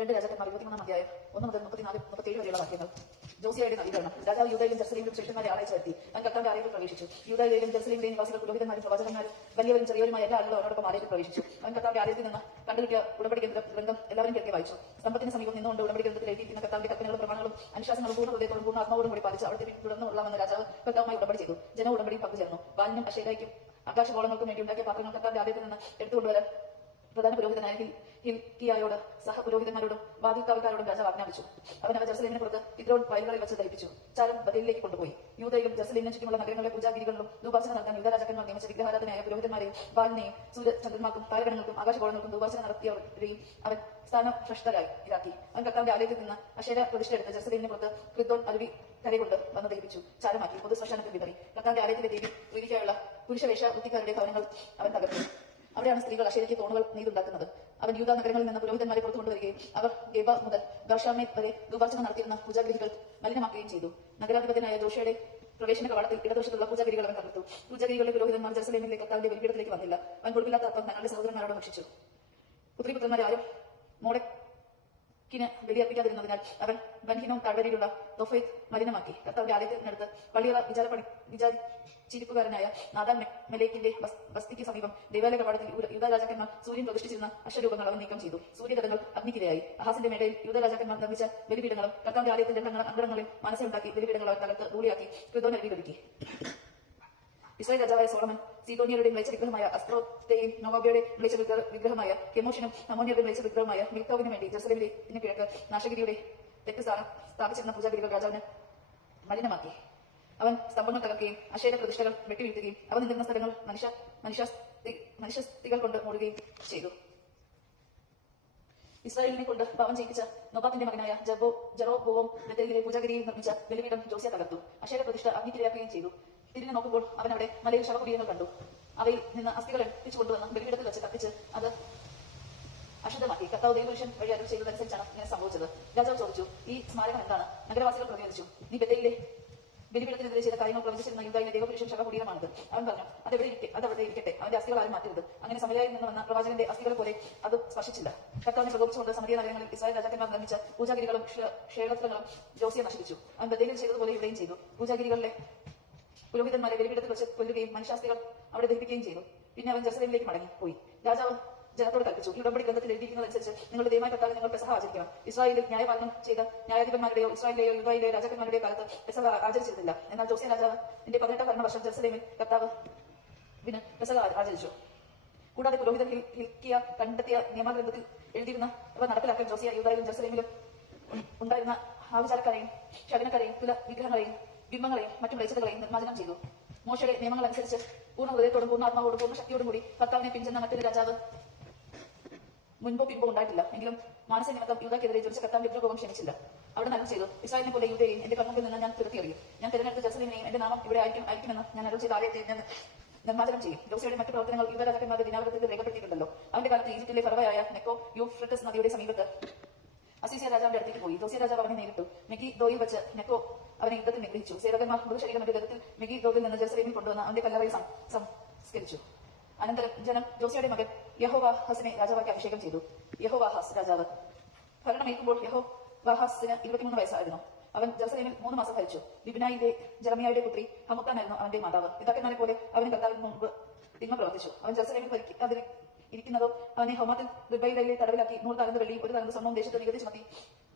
രണ്ട് രാജാക്കന്മാർ ഇരുപത്തിമൂന്നാം അധ്യായം ഒന്ന് മുതൽ മുപ്പത്തിനാല് മുപ്പത്തേഴ് വരെയുള്ള വാക്യങ്ങൾ. ജോസിയായുടെ നവീകരണം രാജാവ് യൂതയിലും ജെറുസലേമിലും ശ്രേഷ്ഠന്മാരെ ആളയച്ചു വരുത്തി. താൻ കർത്താവിന്റെ അറിയിൽ പ്രവേശിച്ചു. യൂതയിലെയും ജെറുസലേമിലെയും നിവാസികൾ പുരോഹിതന്മാരും പ്രവചകന്മാരും വലിയവരും ചെറിയവരുമായ എല്ലാ ആളുകളും അവരോടൊപ്പം ആലയത്തിൽ പ്രവേശിച്ചു. അവൻ കർത്താവിന്റെ ആലയത്തിൽ നിന്ന് കണ്ടുകിട്ടിയ ഉടമ്പടി ഗ്രന്ഥം ഗ്രന്ഥം എല്ലാവരും കേൾക്കി വായിച്ചു. സമ്പത്തിന് സമീപം നിന്നുകൊണ്ട് ഉടമ്പടി ഗ്രന്ഥത്തിൽ എഴുതിയിരിക്കുന്ന കർത്താവിന്റെ കൽപ്പനകളും പ്രമാണങ്ങളും അനുശാസങ്ങളും പൂർണ ഹൃദയത്തോടും പൂർണ ആത്മാവോടും കൂടി പാലിച്ച് അവിടുത്തെ പിൻ തുടർന്ന് ഉള്ളവെന്ന് രാജാവ് കർത്താവുമായി ഉടമ്പടി ചെയ്തു. ജന ഉടമ്പടിയിൽ പങ്കുചേർന്നു. ബാലിനും അശേരായ്ക്കും ആകാശഗോളങ്ങൾക്കും വേണ്ടി ഉണ്ടാക്കിയ പാത്രങ്ങൾ കർത്താവിന്റെ ആലയത്തിൽ നിന്ന് എടുത്തുകൊണ്ടുവരാൻ പ്രധാന പുരോഹിതനായ ഹിൽക്കിയായോട് സഹപുരോഹിതന്മാരോടും വാദിക്കാവക്കാരോടും രാജാവ് ആജ്ഞാപിച്ചു. അവൻ അവ ജർസലിനെ പുറത്ത് ഇത്രോൺ വയലുകളിൽ വെച്ച് ധരിപ്പിച്ചു. ചാരം ബദലിലേക്ക് കൊണ്ടുപോയി. യൂതയിലും ജെറുസലേമിനും ചുറ്റുമുള്ള നഗരങ്ങളിലെ പൂജാഗിരികളിലും ദുപാസന നടത്താൻ യൂത രാജാക്കന്മാർ നിയമിച്ച വിഗ്രഹാരാധനയായ പുരോഹിതന്മാരെയും ബാലിനെയും സൂര്യചന്ദ്രന്മാർക്കും താരഗണങ്ങൾക്കും ആകാശഗോളങ്ങൾക്കും ദുപാസന നടത്തിയവരെയും അവൻ സ്ഥാനഭ്രഷ്ടരായി ഇതാക്കി. അവൻ കർത്താവിന്റെ ആലയത്തിൽ നിന്ന് അശേര പ്രതിഷ്ഠ എടുത്ത് ജെറുസലേമിനെ പുറത്ത് ക്രിത്തോൺ അരുവി കരകൊണ്ട് വന്ന് ധരിപ്പിച്ചു. ചാരമാക്കി പൊതു ശ്മശാനത്തിൽ വിതറി. കർത്താവിന്റെ ആലയത്തിലെ ദേവി പ്രീതിക്കായുള്ള പുരുഷവേഷ ബുദ്ധിക്കാരുടെ ഭവനങ്ങൾ അവൻ തകർത്തു. അവിടെയാണ് സ്ത്രീകൾ അക്ഷരയ്ക്ക് തോണുകൾ നെയ്തുണ്ടാക്കുന്നത്. അവൻ യൂത നഗരങ്ങളിൽ നിന്ന് പുരോഹിതന്മാരെ പുറത്തു കൊണ്ടുവരികയും അവർ ഗേബ മുതൽ ഗർഷാമേ വരെ ദുർവാർച്ചന നടത്തിയിരുന്ന പൂജാഗിരികൾ മലിനമാക്കുകയും ചെയ്തു. നഗരാധിപതിനായ ജോഷയുടെ പ്രവേശന കവാടത്തിൽ ഇടതുവശത്തുള്ള പൂജാഗിരികൾ അവൻ തകർത്തു. പൂജാഗിരികളുടെ പുരോഹിതന്മാർ ജെറുസലേമിലെ കർത്താവിന്റെ വെളിപ്പിടത്തിലേക്ക് വന്നില്ല. അവൻ കൊടുക്കില്ലാത്ത അപ്പം തങ്ങളുടെ സഹോദരന്മാരോട് ഭക്ഷിച്ചു. പുത്രിപുത്രന്മാരെ ആരും മോഡക്കിന് ബലിയർപ്പിക്കാതിരുന്നതിനാൽ അവൻ ബൻഹിനോം താഴ്വരയിലുള്ള തൊഫൈത്ത് മലിനമാക്കി. കർത്താവിന്റെ ആലയത്തിനടുത്ത് പള്ളിയറ വിചാരപ്പണി വിചാരിച്ചിരിപ്പുകാരനായ നാദാൻ മെലേക്കിന്റെ വസ്തിക്ക് സമീപം ദേവാലയ കവാടത്തിൽ യുദ്ധരാജാക്കന്മാർ സൂര്യൻ പ്രതിഷ്ഠിച്ചിരുന്ന അശ്വരൂപങ്ങൾ അവൻ നീക്കം ചെയ്തു. സൂര്യഘടങ്ങൾ അഗ്നിക്കിരയായി. അഹാസിന്റെ മേടയിൽ യുദ്ധരാജാക്കന്മാർ രാജാക്കന്മാർ നിർമ്മിച്ച ബലിപീഠങ്ങളും കർത്താവിന്റെ ആലയത്തിന്റെ അങ്കണങ്ങളിൽ മനസ്സുണ്ടാക്കി ബലിപീഠങ്ങൾ അവൻ തകർത്ത് ധൂളിയാക്കി കൃതോൻ ഒരുക്കി ഇസ്രായേൽ രാജാവായ സോളമൻ സീതോനിയരുടെ വിളിച്ച വിഗ്രഹമായ അസ്ത്രോത്തെയും നോവാബിയുടെ വിളിച്ച വിഗ്രഹമായ കെമോഷിനും അമോനിയരുടെ വിളിച്ച വിഗ്രഹമായ മിൽത്തോവിന് വേണ്ടി പിന്നെ കിഴക്ക് നാശഗിരിയുടെ തെക്ക് സ്ഥാനം സ്ഥാപിച്ചിരുന്ന പൂജാഗിരികൾ രാജാവിന് മലിനമാക്കി. അവൻ സ്തംഭങ്ങൾ തകർക്കുകയും അശേര പ്രതിഷ്ഠകൾ വെട്ടിവീഴ്ത്തുകയും അവൻ നിന്നിരുന്ന സ്ഥലങ്ങൾ മനുഷ്യ മനുഷ്യാസ്തി മനുഷ്യസ്തികൾ കൊണ്ട് മൂടുകയും ചെയ്തു. ഇസ്രായേലിനെ കൊണ്ട് പാവം ചെയ്യിപ്പിച്ച നൊബാത്തിന്റെ മകനായ ജബോ ജറോ ജറോബോവും ബത്തേലിലെ പൂജാഗിരിയിൽ നിർമ്മിച്ച ബലിപീഠം ജോസിയ തകർത്തു. അശേര പ്രതിഷ്ഠ അഗ്നിക്കിരയാക്കുകയും ചെയ്തു. തിരിഞ്ഞു നോക്കുമ്പോൾ അവൻ അവിടെ മലയിൽ ശവകുടീരങ്ങൾ കണ്ടു. അവയിൽ നിന്ന് അസ്ഥികൾ എടുപ്പിച്ചു കൊണ്ടുവന്ന് ബലിപീഠത്തിൽ വെച്ച് കത്തിച്ച് അത് അശുദ്ധമാക്കി. കർത്താവ് ദേവപുരുഷൻ വഴി അരുൾ ചെയ്തതനുസരിച്ചാണ് ഇങ്ങനെ സംഭവിച്ചത്. രാജാവ് ചോദിച്ചു ഈ സ്മാരകം എന്താണ്? നഗരവാസികൾ പ്രതികരിച്ചു നീ ബെത്തയിലെ ബലിപീഠത്തിനെതിരെ ചെയ്ത കാര്യങ്ങൾ പ്രവചിച്ചിരുന്ന യുദ്ധയിലെ ദേവപുരുഷൻ ശവകുടീരമാണിത്. അവൻ പറഞ്ഞു അതവിടെ ഇരിക്കെ അവിടെ ഇരിക്കട്ടെ. അവന്റെ അസ്ഥികൾ ആരും മാറ്റരുത്. അങ്ങനെ സമയായിൽ നിന്ന് വന്ന പ്രവാചകന്റെ അസ്ഥികളെ പോലെ അത് സ്പർശിച്ചില്ല. കർത്താവിനെ പ്രകോപിച്ചുകൊണ്ട് സമരിയ നഗരങ്ങളിൽ ഇസ്രായേൽ രാജാക്കന്മാർ നിർമ്മിച്ച പൂജാഗിരികളും ക്ഷേ- ക്ഷേത്രങ്ങളും ജോസിയെ നശിപ്പിച്ചു. അവൻ ബത്തേലിൽ ചെയ്തതുപോലെ ഇവിടെയും ചെയ്തു. പൂജാഗിരികളിലെ പുരോഹിതന്മാരെ ബലിപീഠത്തിൽ വെച്ച് കൊല്ലുകയും മനുഷ്യാസ്തികൾ അവിടെ ദഹിപ്പിക്കുകയും ചെയ്തു. പിന്നെ അവൻ ജെറുസലേമിലേക്ക് മടങ്ങി പോയി. രാജാവ് ജനത്തോട് കൽപ്പിച്ചു. ഈ ഉടമ്പടി ഗ്രന്ഥത്തിൽ എഴുതിയിരിക്കുന്നതനുസരിച്ച് നിങ്ങളുടെ ദൈവമായ കർത്താവ് നിങ്ങൾ പെസഹ ആചരിക്കണം ഇസ്രായേലിൽ ന്യായപാലനം ചെയ്ത ന്യായാധിപന്മാരുടെയോ ഇസ്രായേലിലെയോ യുദ്ധയിലെയോ രാജാക്കന്മാരുടെയോ കാലത്ത് പെസഹ ആചരിച്ചിരുന്നില്ല. എന്നാൽ ജോസിയ രാജാവ് എന്റെ പതിനെട്ടാം ഭരണ വർഷം ജെറുസലേമിൽ കർത്താവ് പിന്നെ പെസഹ ആചരിച്ചു. കൂടാതെ പുരോഹിതൻ ഹിൽ- ഹിൽക്കിയ കണ്ടെത്തിയ നിയമഗ്രന്ഥത്തിൽ എഴുതിയിരുന്ന അവ നടപ്പിലാക്കാൻ ജോസിയ യുദ്ധയിലും ജെറുസലേമിലും ഉണ്ടായിരുന്ന ആവിചാരക്കാരെയും ശകനക്കാരെയും കുല വിഗ്രഹങ്ങളെയും ബിംബങ്ങളെയും മറ്റു വെളിച്ചതകളെയും നിർമ്മാർജനം ചെയ്തു. മോശയുടെ നിയമങ്ങൾ അനുസരിച്ച് പൂർണ ഹൃദയത്തോടും പൂർണ ആത്മാവോടും പൂർണ ശക്തിയോടും കൂടി കർത്താവിനെ പിഞ്ചെന്ന മറ്റൊരു രാജാവ് മുൻപോ പിൻപോ ഉണ്ടായിട്ടില്ല. എങ്കിലും മാനസ നിമിത്തം യൂതക്കെതിരെ ജ്വലിച്ച കർത്താവിന്റെ ഉഗ്രകോപം ക്ഷണിച്ചില്ല. അവിടെ നല്ല ചെയ്തു. ഇസ്രായേലിനെ പോലെ യൂതയെയും എന്റെ കർമ്മത്തിൽ നിന്ന് ഞാൻ തിരുത്തിയറിയും. ഞാൻ തിരഞ്ഞെടുത്ത ജസലിനെയും എന്റെ നാമം ഇവിടെ ആയിരിക്കും ആയിരിക്കുമെന്ന് ഞാൻ അരുൾ ചെയ്ത ആലയത്തെ ഞാൻ നിർമ്മാർജനം ചെയ്യും. ജോസിയുടെ മറ്റു പ്രവർത്തനങ്ങൾ യുവരാജാക്കന്മാരുടെ ദിനാവൃത്തത്തിൽ രേഖപ്പെടുത്തിയിട്ടുണ്ടല്ലോ. അവന്റെ കാലത്ത് ഈജിപ്തിലെ ഫറവയായ നെക്കോ യൂഫ്രട്ടസ് നദിയുടെ സമീപത്ത് അസീസിയ രാജാവിന്റെ അടുത്തേക്ക് പോയി. ദോസിയ രാജാവ് അവനെ നേരിട്ടു. നെക്കി ദോയിൽ വെച്ച് നെക്കോ അവനെ യുദ്ധത്തിൽ നിഗ്രഹിച്ചു. സേവകന്മാർ മൃഗശരീരം ഒരു രഥത്തിൽ മികി ദോയിൽ നിന്ന് ജെറുസലേമിൽ കൊണ്ടുവന്ന അവന്റെ കല്ലറയിൽ സംസ്കരിച്ചു. അനന്തരം ജനം ജോസിയുടെ മകൻ യഹോവാഹസിനെ രാജാവാക്കി അഭിഷേകം ചെയ്തു. യഹോവാഹാസ് രാജാവ്. ഭരണമേൽക്കുമ്പോൾ യഹോവാഹാസിന് ഇരുപത്തിമൂന്ന് വയസ്സായിരുന്നു. അവൻ ജെറുസലേമിൽ മൂന്ന് മാസം ഭരിച്ചു. ബിബിനായിലെ ജെറമിയായുടെ പുത്രി ഹമുക്കാനായിരുന്നു അവന്റെ മാതാവ്. പിതാക്കന്മാരെ പോലെ അവന് കർത്താവിന് മുമ്പ് തിന്മ പ്രവർത്തിച്ചു. അവൻ ജെറുസലേമിൽ ഭരിക്കാതിരി ഇരിക്കുന്നതോ അവനെ ഹോമത്തിൽ ദുബൈയിലെ തടവിലാക്കി നൂറ് തലന്ന് വെള്ളിയും ഒരു തലന്ന് സ്വർണവും ദേശത്ത് നികുതി ചുമത്തി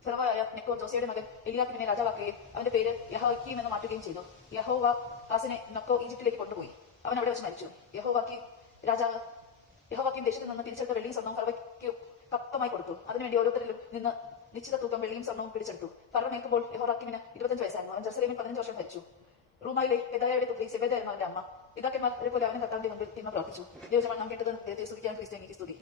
ഫിറവായ നെക്കോ ജോസിയുടെ മകൻ എലിയാക്കിനെ രാജാവാക്കുകയും അവന്റെ പേര് യഹോവക്കീം എന്ന് മാറ്റുകയും ചെയ്തു. യഹോവ ഹാസിനെ നെക്കോ ഈജിപ്തിലേക്ക് കൊണ്ടുപോയി. അവൻ അവിടെ വെച്ച് മരിച്ചു. യഹോവാക്കി രാജാവ് യഹോവാക്കിയും ദേശത്ത് നിന്ന് തിരിച്ചെടുത്ത വെള്ളിയും സ്വർണവും കറവയ്ക്ക് കപ്പമായി കൊടുത്തു. അതിനുവേണ്ടി ഓരോരുത്തരിലും നിന്ന് നിശ്ചിത തൂക്കം വെള്ളിയും സ്വർണവും പിടിച്ചെടുത്തു പറവ മേൽക്കുമ്പോൾ യഹോവാക്കിമിന് ഇരുപത്തഞ്ച് വയസ്സായിരുന്നു. അവൻ ജെറുസലേമിൽ പതിനഞ്ച് വർഷം ഭരിച്ചു. റൂമായിലെ പെദായയുടെ പുത്രി സെബേദായിരുന്നു അവന്റെ അമ്മ. പിതാക്കന്മാരെ പോലെ അവനെ കർത്താവിന്റെ മുമ്പിൽ തിന്മ പ്രാർത്ഥിച്ചു ദൈവജമാണ് നാം കേട്ടത് ദൈവത്തെ സ്തുതിക്കാൻ ക്രിസ്ത്യാനിക്ക് സ്തുതി.